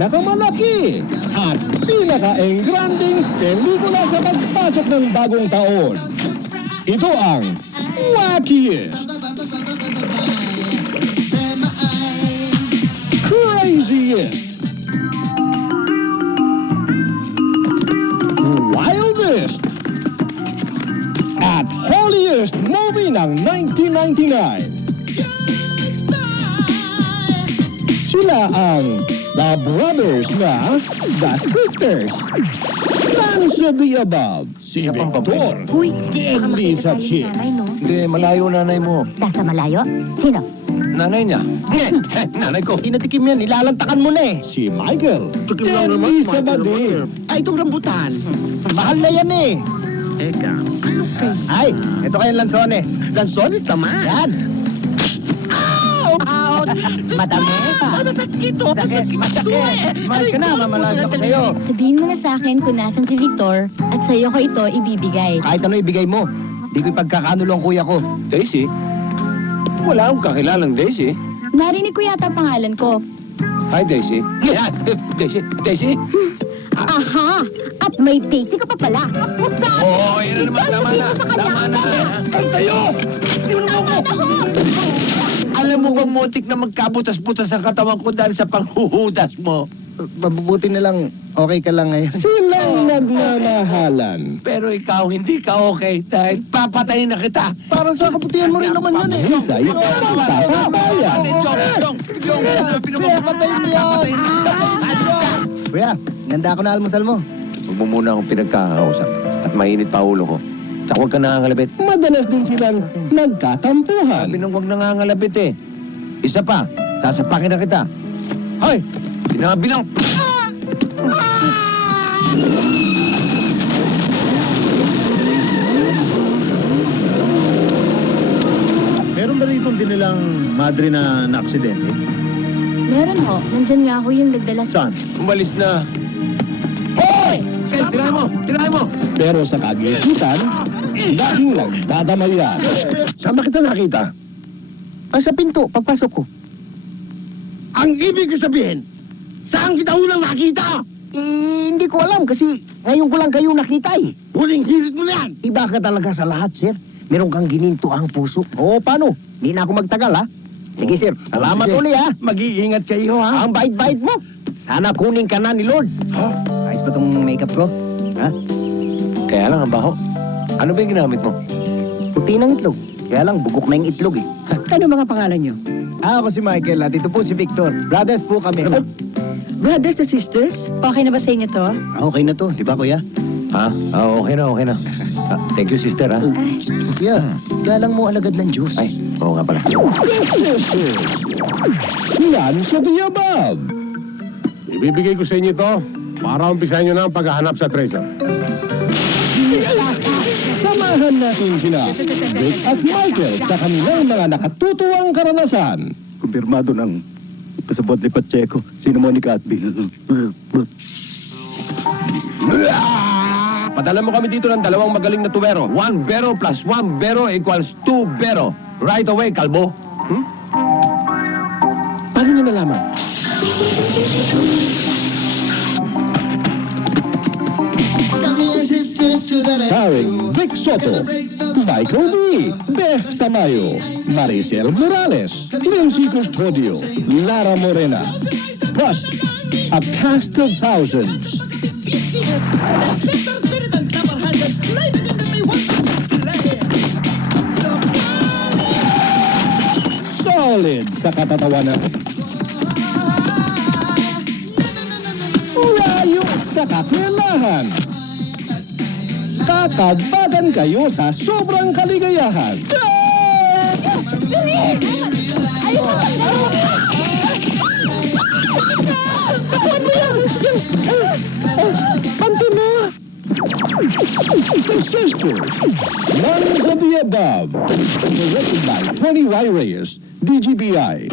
pinakamalaki at pinaka-engranding pelikula sa pagpasok ng bagong taon. Ito ang wackiest, craziest, wildest, at holiest movie ng 1999. Sila ang The Brothers na The Sisters. None of the above. Si Isa pang Victor. Uy, Deadly sa chicks. no? Hindi, malayo nanay mo. Nasa malayo? Sino? Nanay niya. Nanay ko. Tinatikim yan, nilalantakan mo na eh. Si Michael. Tikim lang naman, Deadly sa Michael badir. Ay, itong rambutan. Mahal na yan eh. Teka. Ay, ito kayong lansones. Lansones naman. Yan. Madami pa. Masakit to. Masakit to eh. Mahal ka na, mamalaga ko sa'yo. Sabihin mo na sa akin kung nasan si Victor at sa'yo ko ito ibibigay. Kahit ano ibigay mo. Di ko ipagkakanulo ang kuya ko. Daisy? Wala akong kakilalang Daisy. Narinig ko yata pangalan ko. Hi, Daisy. Yan. Daisy. Daisy? Aha! At may Daisy ka pa pala. Oo, yun na naman. Tama na. Tama na. Ay, tayo! Alam mo bang motik na magkabutas-butas ang katawan ko dahil sa panghuhudas mo? Mabubuti na lang, okay ka lang ngayon. Silang nagmamahalan. Pero ikaw, hindi ka okay dahil papatayin na kita. Parang sa kabutihan mo rin naman yan eh. Isa ito ang tatabayan. Patayin mo yan. Kuya, ganda ako na almusal mo. Huwag mo muna akong pinagkakausap at mainit pa ulo ko. Tsaka huwag ka nangangalabit. Madalas din silang nagkatampuhan. Sabi nung huwag nangangalabit eh. Isa pa, sasapakin na kita. Hoy! Binang! Meron ba rito din nilang madre na aksidente? Meron ho. Nandyan nga ho yung nagdala sa... Saan? Umalis na. Hoy! Tirahin mo! Pero sa kagitan, laging nagdadamayan. Saan ba kita nakita? Sa pinto, pagpasok ko. Ang ibig ko sabihin, saan kita unang nakita? Hindi ko alam kasi ngayon ko lang kayo nakita eh. Huling hirit mo na yan. Iba ka talaga sa lahat, sir. Meron kang gininto ang puso. Oo, paano? Hindi na ako magtagal, ha? Sige, sir. Salamat Sige. uli, ha? Mag-iingat kayo, ha? Ang bait-bait mo. Sana kunin ka na ni Lord. Ha? Ayos ba tong makeup ko? Ha? Kaya lang ang baho. Ano ba yung ginamit mo? Puti ng itlog. Kaya lang, bugok na yung itlog, eh. Ano mga pangalan nyo? Ako si Michael at ito po si Victor. Brothers po kami. Brothers and sisters? Okay na ba sa inyo to? Okay na to, di ba, kuya? Ha? Okay na. Thank you, sister, ha? Kuya, galang mo alagad ng Diyos. Ay, oo nga pala. Sisters. None of the above. Ibibigay ko sa inyo ito para umpisahan nyo na ang paghahanap sa treasure. Samahan natin sina Vic at Michael sa kanilang mga nakatutuwang karanasan. Kumpirmado ng pasabot ni Pacheco, si Monica at Bill. Padala mo kami dito ng dalawang magaling na tubero. 1 bero plus 1 bero equals 2 bero. Right away, kalbo. Paano niyo nalaman? Starring Vic Soto, Michael B., Beth Tamayo, Maricel Morales, Lindsay Custodio, Lara Morena, plus a cast of thousands. Solid sa katatawanan. Rayo sa kakailahan. Kakabagan kayo sa sobrang kaligayahan. The Sisters, Ones of the Above. Directed by Tony Y. Reyes, DGBI.